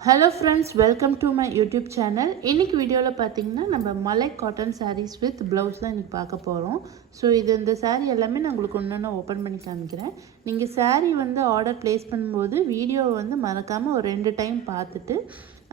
Hello friends welcome to my YouTube channel இன்றைக்கி வீடியோவில் பார்த்தீங்கன்னா நம்ம மலை காட்டன் சாரீஸ் வித் ப்ளவுஸ் தான் இன்றைக்கி பார்க்க போகிறோம் ஸோ இது இந்த சாரீ எல்லாமே நான் உங்களுக்கு ஒன்று ஓப்பன் பண்ணி காமிக்கிறேன். நீங்கள் சாரீ வந்து ஆர்டர் ப்ளேஸ் பண்ணும்போது வீடியோவை வந்து மறக்காமல் ஒரு ரெண்டு டைம் பார்த்துட்டு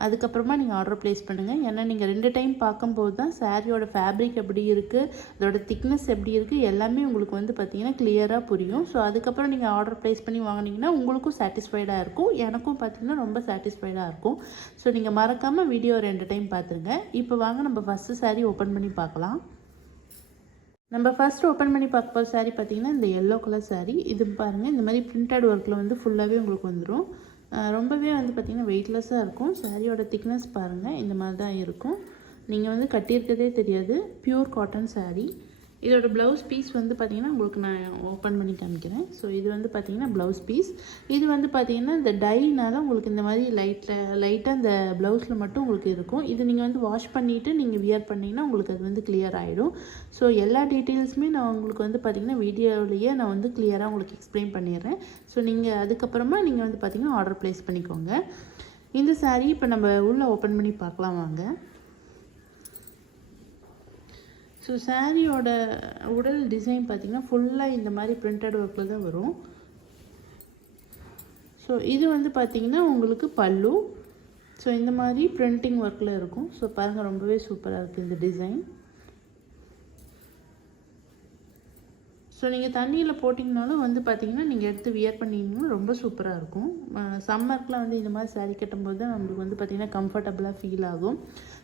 அதுக்கப்புறமா நீங்கள் ஆர்டர் ப்ளேஸ் பண்ணுங்கள் ஏன்னா நீங்கள் ரெண்டு டைம் பார்க்கும்போது தான் சாரியோட ஃபேப்ரிக் எப்படி இருக்குது அதோட திக்னஸ் எப்படி இருக்குது எல்லாமே உங்களுக்கு வந்து பார்த்தீங்கன்னா கிளியராக புரியும். ஸோ அதுக்கப்புறம் நீங்கள் ஆர்டர் ப்ளேஸ் பண்ணி வாங்கினீங்கன்னா உங்களுக்கும் சாட்டிஸ்ஃபைடாக இருக்கும். எனக்கும் பார்த்தீங்கன்னா ரொம்ப சாட்டிஸ்ஃபைடாக இருக்கும். ஸோ நீங்கள் மறக்காமல் வீடியோ ரெண்டு டைம் பார்த்துருங்க இப்போ வாங்க நம்ம ஃபஸ்ட்டு saree ஓப்பன் பண்ணி பார்க்கலாம். நம்ம ஃபர்ஸ்ட் ஓப்பன் பண்ணி பார்க்க போகிற சாரீ பார்த்தீங்கன்னா இந்த எல்லோ கலர் சாரீ இது பாருங்கள் இந்த மாதிரி பிரிண்டட் ஒர்க்கில் வந்து ஃபுல்லாகவே உங்களுக்கு வந்துடும் ரொம்பவே வந்து பார்த்திங்கன்னா வெயிட்லெஸ்ஸாக இருக்கும். சாரியோட திக்னஸ் பாருங்கள் இந்த மாதிரி தான் இருக்கும். நீங்கள் வந்து கட்டியிருக்கதே தெரியாது. ப்யூர் காட்டன் சாரீ இதோட ப்ளவுஸ் பீஸ் வந்து பார்த்திங்கன்னா உங்களுக்கு நான் ஓப்பன் பண்ணி காமிக்கிறேன். ஸோ இது வந்து பார்த்திங்கன்னா ப்ளவுஸ் பீஸ் இது வந்து பார்த்திங்கன்னா இந்த டைனால் உங்களுக்கு இந்த மாதிரி லைட்டில் லைட்டாக இந்த ப்ளவுஸில் மட்டும் உங்களுக்கு இருக்கும். இது நீங்கள் வந்து வாஷ் பண்ணிவிட்டு நீங்கள் வியர் பண்ணிங்கன்னா உங்களுக்கு அது வந்து கிளியர் ஆகிடும் ஸோ எல்லா டீட்டெயில்ஸுமே நான் உங்களுக்கு வந்து பார்த்திங்கன்னா வீடியோவிலேயே நான் வந்து கிளியராக உங்களுக்கு எக்ஸ்பிளைன் பண்ணிடுறேன். ஸோ நீங்கள் அதுக்கப்புறமா நீங்கள் வந்து பார்த்திங்கன்னா ஆர்டர் ப்ளேஸ் பண்ணிக்கோங்க. இந்த சாரீ இப்போ நம்ம உள்ளே ஓப்பன் பண்ணி பார்க்கலாம் வாங்க. ஸோ சாரியோட உடல் டிசைன் பார்த்திங்கன்னா ஃபுல்லாக இந்த மாதிரி பிரிண்டட் ஒர்க்கில் தான் வரும். ஸோ இது வந்து பார்த்திங்கன்னா உங்களுக்கு பல்லு. ஸோ இந்த மாதிரி பிரிண்டிங் ஒர்க்கில் இருக்கும். ஸோ பாருங்கள் ரொம்பவே சூப்பராக இருக்குது இந்த டிசைன் ஸோ நீங்கள் தண்ணியில் போட்டிங்கனாலும் வந்து பார்த்தீங்கன்னா நீங்கள் எடுத்து வியர் பண்ணிங்கன்னா ரொம்ப சூப்பராக இருக்கும். சம்மருக்குலாம் வந்து இந்த மாதிரி saree கட்டும்போது தான் நம்மளுக்கு வந்து பார்த்திங்கன்னா கம்ஃபர்டபுளாக ஃபீல் ஆகும்.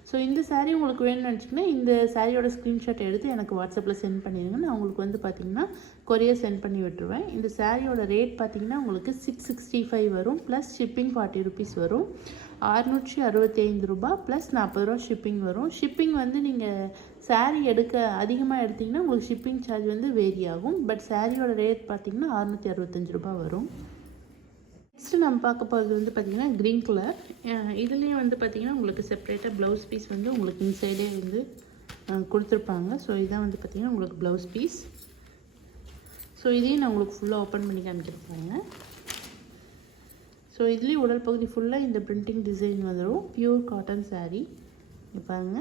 ஸோ இந்த சாரீ உங்களுக்கு வேணும்னு நினச்சிங்கன்னா இந்த சாரியோட ஸ்க்ரீன்ஷாட் எடுத்து எனக்கு வாட்ஸ்அப்பில் சென்ட் பண்ணிடுங்க. நான் உங்களுக்கு வந்து பார்த்திங்கன்னா கொரியர் சென்ட் பண்ணி விட்டுருவேன். இந்த சாரியோட ரேட் பார்த்திங்கன்னா உங்களுக்கு சிக்ஸ் சிக்ஸ்டி ஃபைவ் வரும். ப்ளஸ் ஷிப்பிங் ஃபார்ட்டி ருபீஸ் வரும். அறுநூற்றி அறுபத்தி ஐந்து ரூபா ப்ளஸ் நாற்பது ரூபா ஷிப்பிங் வரும். ஷிப்பிங் வந்து நீங்கள் சாரீ எடுக்க அதிகமாக எடுத்திங்கன்னா உங்களுக்கு ஷிப்பிங் சார்ஜ் வந்து வேரி ஆகும். பட் சாரியோட ரேட் பார்த்தீங்கன்னா அறுநூற்றி அறுபத்தஞ்சு ரூபா வரும். நெக்ஸ்ட்டு நம்ம பார்க்க போகிறது வந்து பார்த்திங்கன்னா க்ரீன் கலர் இதுலேயும் வந்து பார்த்திங்கன்னா உங்களுக்கு செப்பரேட்டாக ப்ளவுஸ் பீஸ் வந்து உங்களுக்கு இன்சைடே வந்து கொடுத்துருப்பாங்க. ஸோ இதான் வந்து பார்த்திங்கன்னா உங்களுக்கு ப்ளவுஸ் பீஸ் ஸோ இதையும் நான் உங்களுக்கு ஃபுல்லாக ஓப்பன் பண்ணி காமிக்கிறேன் ஸோ இதுலேயும் உடல் பகுதி ஃபுல்லாக இந்த பிரிண்டிங் டிசைன் வந்துடும் பியூர் காட்டன் சாரீ பாருங்க.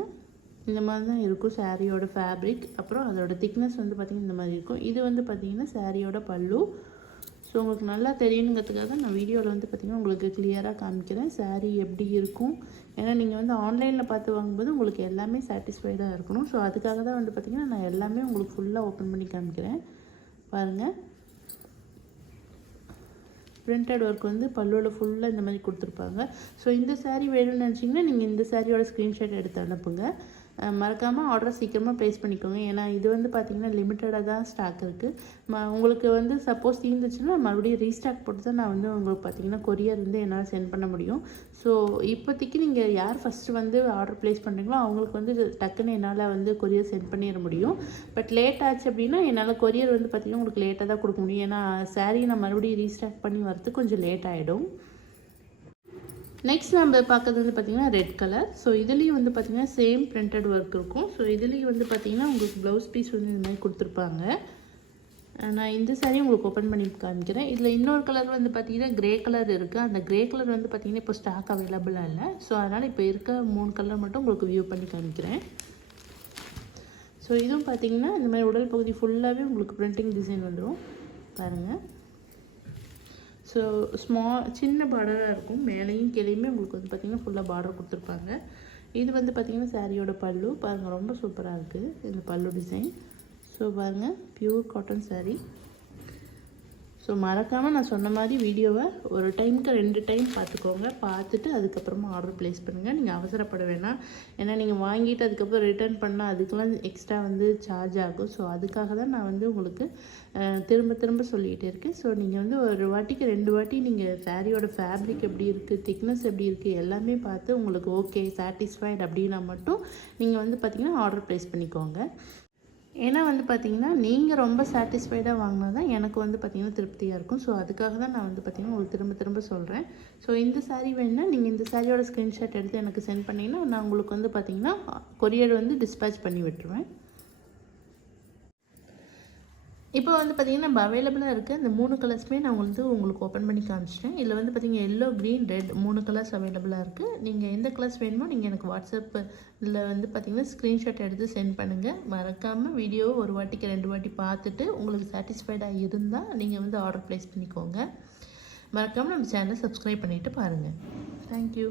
இந்த மாதிரி தான் இருக்கும் சாரியோட ஃபேப்ரிக் அப்புறம் அதோட திக்னஸ் வந்து பார்த்திங்கன்னா இந்த மாதிரி இருக்கும். இது வந்து பார்த்திங்கன்னா சாரியோட பல்லு. ஸோ உங்களுக்கு நல்லா தெரியணுங்கிறதுக்காக நான் வீடியோவில் வந்து பார்த்திங்கன்னா உங்களுக்கு கிளியராக காமிக்கிறேன். சாரீ எப்படி இருக்கும்? ஏன்னா நீங்கள் வந்து ஆன்லைனில் பார்த்து வாங்கும்போது உங்களுக்கு எல்லாமே சாட்டிஸ்ஃபைடாக இருக்கணும். ஸோ அதுக்காக தான் வந்து பார்த்திங்கன்னா நான் எல்லாமே உங்களுக்கு ஃபுல்லாக ஓப்பன் பண்ணி காமிக்கிறேன். பாருங்கள் பிரிண்டட் ஒர்க் வந்து பல்லுவில் ஃபுல்லாக இந்த மாதிரி கொடுத்துருப்பாங்க. ஸோ இந்த சாரீ வேணும்னு நினச்சிங்கன்னா நீங்கள் இந்த சாரியோட ஸ்க்ரீன்ஷாட் எடுத்து அனுப்புங்க. மறக்காமல் ஆர்டர் சீக்கிரமாக ப்ளேஸ் பண்ணிக்கோங்க. ஏன்னா இது வந்து பார்த்திங்கன்னா லிமிட்டடாக தான் ஸ்டாக் இருக்குது ம உங்களுக்கு வந்து சப்போஸ் தீர்ந்துச்சுன்னா மறுபடியும் ரீஸ்டாக் போட்டு தான் நான் வந்து உங்களுக்கு பார்த்தீங்கன்னா கொரியர் வந்து என்னால் சென்ட் பண்ண முடியும். ஸோ இப்போதைக்கு நீங்கள் யார் ஃபஸ்ட்டு வந்து ஆர்டர் ப்ளேஸ் பண்ணுறீங்களோ அவங்களுக்கு வந்து டக்குன்னு என்னால் வந்து கொரியர் சென்ட் பண்ணிட முடியும். பட் லேட் ஆச்சு அப்படின்னா என்னால் கொரியர் வந்து பார்த்திங்கன்னா உங்களுக்கு லேட்டாக தான் கொடுக்க முடியும். ஏன்னா saree நான் மறுபடியும் ரீஸ்டாக் பண்ணி வரதுக்கு கொஞ்சம் லேட் ஆகிடும் நெக்ஸ்ட் நம்ம பார்க்கறது வந்து பார்த்திங்கன்னா ரெட் கலர் ஸோ இதுலேயும் வந்து பார்த்திங்கன்னா சேம் பிரிண்டட் ஒர்க் இருக்கும். ஸோ இதுலேயும் வந்து பார்த்திங்கன்னா உங்களுக்கு ப்ளவுஸ் பீஸ் வந்து இந்த மாதிரி கொடுத்துருப்பாங்க. நான் இந்த saree உங்களுக்கு ஓப்பன் பண்ணி காமிக்கிறேன். இதில் இன்னொரு கலர் வந்து பார்த்திங்கன்னா கிரே கலர் இருக்குது அந்த க்ரே கலர் வந்து பார்த்திங்கன்னா இப்போ ஸ்டாக் அவைலபிளாக இல்லை. ஸோ அதனால் இப்போ இருக்க மூணு கலர் மட்டும் உங்களுக்கு வியூ பண்ணி காமிக்கிறேன். ஸோ இதுவும் பார்த்திங்கன்னா இந்த மாதிரி உடல் பகுதி ஃபுல்லாகவே உங்களுக்கு பிரிண்டிங் டிசைன் வந்துடும் பாருங்கள் ஸோ ஸ்மா சின்ன பார்டராக இருக்கும். மேலேயும் கீழேயுமே உங்களுக்கு வந்து பார்த்திங்கன்னா ஃபுல்லாக பார்டர் கொடுத்துருப்பாங்க. இது வந்து பார்த்திங்கன்னா சாரியோட பல்லு. பாருங்கள் ரொம்ப சூப்பராக இருக்குது இந்த பல்லு டிசைன் ஸோ பாருங்கள் ப்யூர் காட்டன் சாரீ ஸோ மறக்காமல் நான் சொன்ன மாதிரி வீடியோவை ஒரு டைமுக்கு ரெண்டு டைம் பார்த்துக்கோங்க. பார்த்துட்டு அதுக்கப்புறமா ஆர்டர் ப்ளேஸ் பண்ணுங்கள் நீங்கள் அவசரப்பட வேணாம். ஏன்னா நீங்கள் வாங்கிட்டு அதுக்கப்புறம் ரிட்டர்ன் பண்ணால் அதுக்கெலாம் எக்ஸ்ட்ரா வந்து சார்ஜ் ஆகும். ஸோ அதுக்காக தான் நான் வந்து உங்களுக்கு திரும்ப திரும்ப சொல்லிகிட்டே இருக்கேன். ஸோ நீங்கள் வந்து ஒரு வாட்டிக்கு ரெண்டு வாட்டி நீங்கள் சாரியோட ஃபேப்ரிக் எப்படி இருக்குது திக்னஸ் எப்படி இருக்குது எல்லாமே பார்த்து உங்களுக்கு ஓகே சாட்டிஸ்ஃபைட் அப்படின்னா மட்டும் நீங்கள் வந்து பார்த்திங்கன்னா ஆர்டர் ப்ளேஸ் பண்ணிக்கோங்க. ஏன்னா வந்து பார்த்தீங்கன்னா நீங்கள் ரொம்ப சாட்டிஸ்ஃபைடாக வாங்கினா தான் எனக்கு வந்து பார்த்திங்கன்னா திருப்தியாக இருக்கும். ஸோ அதுக்காக தான் நான் வந்து பார்த்திங்கன்னா உங்களுக்கு திரும்ப திரும்ப சொல்கிறேன் ஸோ இந்த சாரீ வேணுன்னா நீங்கள் இந்த சாரியோட ஸ்க்ரீன்ஷாட் எடுத்து எனக்கு சென்ட் பண்ணிங்கன்னா நான் உங்களுக்கு வந்து பார்த்தீங்கன்னா கொரியர் வந்து டிஸ்பேச் பண்ணி விட்டுருவேன். இப்போ வந்து பார்த்தீங்கன்னா நம்ம அவைலபிளாக இருக்குது இந்த மூணு கலர்ஸுமே நான் வந்து உங்களுக்கு ஓப்பன் பண்ணி காமிச்சிட்டேன். இதில் வந்து பார்த்தீங்கன்னா எல்லோ க்ரீன் ரெட் மூணு கலர்ஸ் அவைலபிளாக இருக்குது நீங்கள் எந்த கலர்ஸ் வேணுமோ நீங்கள் எனக்கு வாட்ஸ்அப் இதில் வந்து பார்த்தீங்கன்னா ஸ்க்ரீன்ஷாட் எடுத்து சென்ட் பண்ணுங்கள் மறக்காமல் வீடியோவை ஒரு வாட்டிக்கு ரெண்டு வாட்டி பார்த்துட்டு உங்களுக்கு சாட்டிஸ்ஃபைடாக இருந்தால் நீங்கள் வந்து ஆர்டர் ப்ளேஸ் பண்ணிக்கோங்க. மறக்காமல் நம்ம சேனலை சப்ஸ்கிரைப் பண்ணிவிட்டு பாருங்கள் தேங்க்யூ